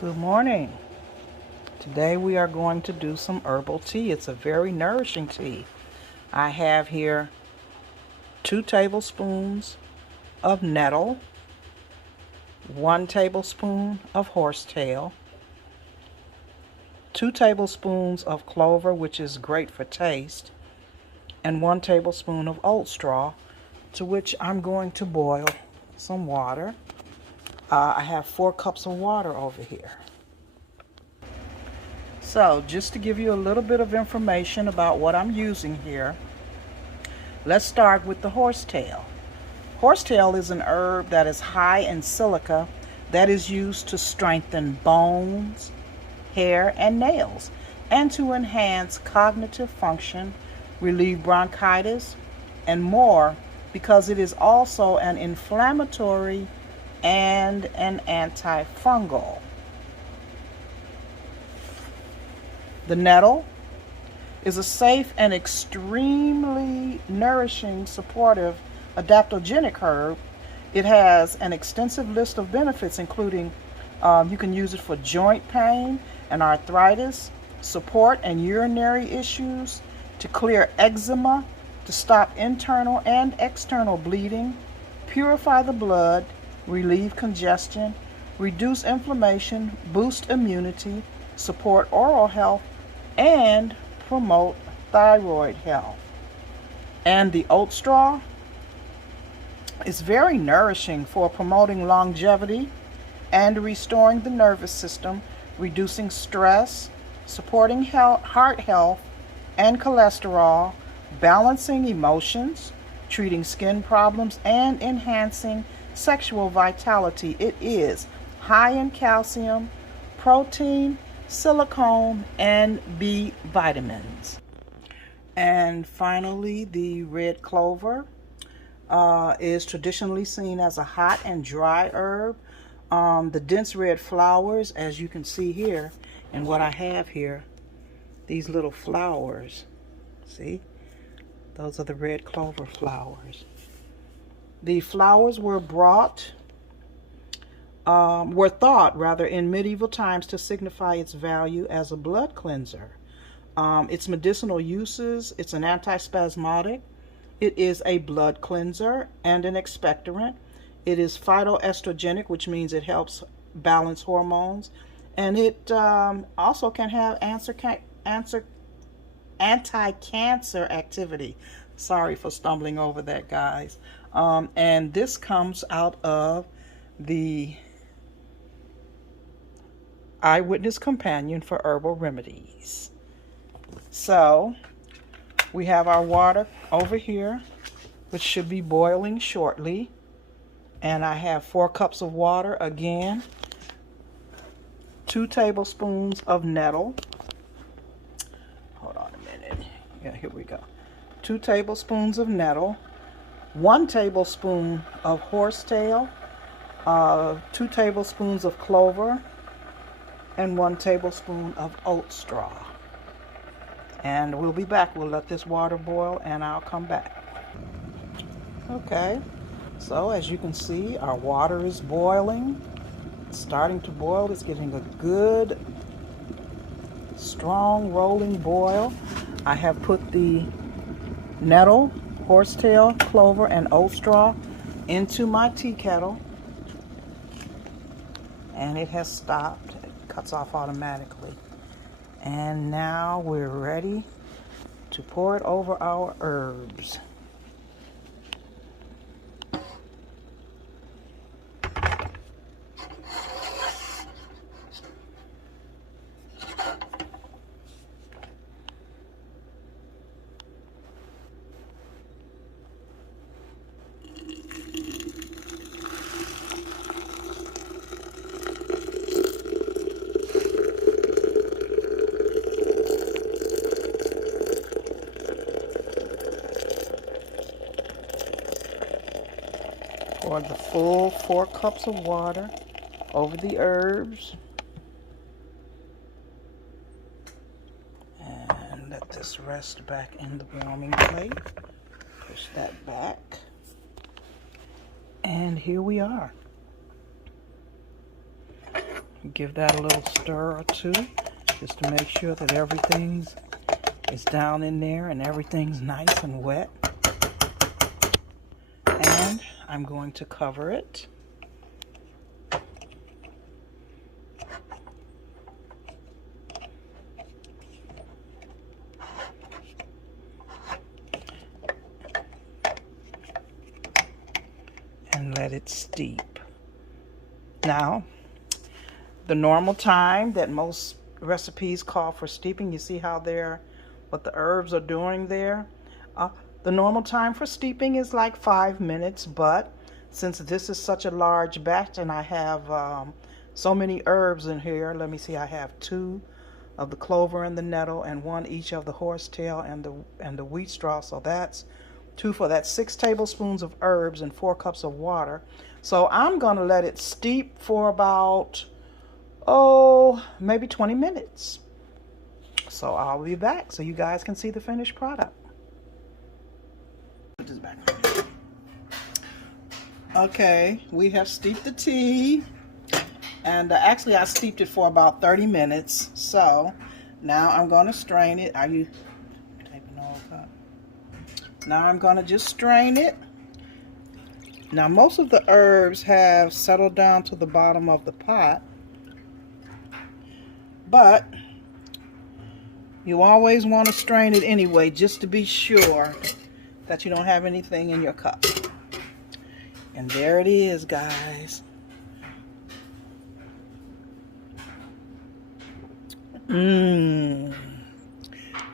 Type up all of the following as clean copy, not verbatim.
Good morning. Today we are going to do some herbal tea. It's a very nourishing tea. I have here 2 tablespoons of nettle, 1 tablespoon of horsetail, 2 tablespoons of clover, which is great for taste, and 1 tablespoon of oat straw, to which I'm going to boil some water. I have 4 cups of water over here. So, just to give you a little bit of information about what I'm using here, let's start with the horsetail. Horsetail is an herb that is high in silica that is used to strengthen bones, hair, and nails, and to enhance cognitive function, relieve bronchitis, and more, because it is also an inflammatory and an antifungal. The nettle is a safe and extremely nourishing, supportive, adaptogenic herb. It has an extensive list of benefits, including you can use it for joint pain and arthritis, support and urinary issues, to clear eczema, to stop internal and external bleeding, purify the blood, relieve congestion, reduce inflammation, boost immunity, support oral health, and promote thyroid health. And the oat straw is very nourishing for promoting longevity and restoring the nervous system, reducing stress, supporting heart health and cholesterol, balancing emotions, treating skin problems, and enhancing sexual vitality. It is high in calcium, protein, silicone, and B vitamins. And finally, the red clover is traditionally seen as a hot and dry herb. The dense red flowers, as you can see here, and what I have here, these little flowers, see? Those are the red clover flowers. The flowers were thought rather in medieval times to signify its value as a blood cleanser. Its medicinal uses: it's an antispasmodic, it is a blood cleanser and an expectorant, it is phytoestrogenic, which means it helps balance hormones, and it also can have anti-cancer activity. Sorry for stumbling over that, guys. And this comes out of the Eyewitness Companion for Herbal Remedies. So we have our water over here, which should be boiling shortly. And I have 4 cups of water again, 2 tablespoons of nettle. Hold on a minute. Yeah, here we go. 2 tablespoons of nettle, 1 tablespoon of horsetail, 2 tablespoons of clover, and 1 tablespoon of oat straw. And we'll be back. We'll let this water boil and I'll come back. Okay, so as you can see, our water is boiling. It's starting to boil. It's getting a good, strong, rolling boil. I have put the nettle, horsetail, clover, and oat straw into my tea kettle. And it has stopped. It cuts off automatically. And now we're ready to pour it over our herbs. Pour the full 4 cups of water over the herbs. And let this rest back in the warming plate. Push that back. And here we are. Give that a little stir or two, just to make sure that everything is down in there and everything's nice and wet. And I'm going to cover it. And let it steep. Now, the normal time that most recipes call for steeping, you see how what the herbs are doing there? The normal time for steeping is like 5 minutes, but since this is such a large batch and I have so many herbs in here, let me see, I have 2 of the clover and the nettle and 1 each of the horsetail and the wheat straw, so that's 2 for that. 6 tablespoons of herbs and 4 cups of water. So I'm going to let it steep for about, maybe 20 minutes. So I'll be back so you guys can see the finished product. Put this back on. Okay, we have steeped the tea. And actually I steeped it for about 30 minutes. So now I'm going to strain it. Are you taping all up? Now I'm going to just strain it. Now most of the herbs have settled down to the bottom of the pot, but you always want to strain it anyway just to be sure that you don't have anything in your cup. And there it is, guys.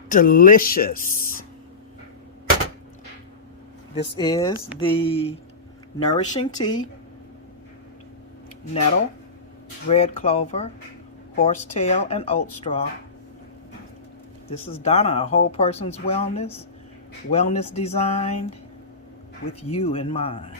Delicious. This is the nourishing tea, nettle, red clover, horsetail, and oat straw. This is Donna, a whole person's wellness designed with you in mind.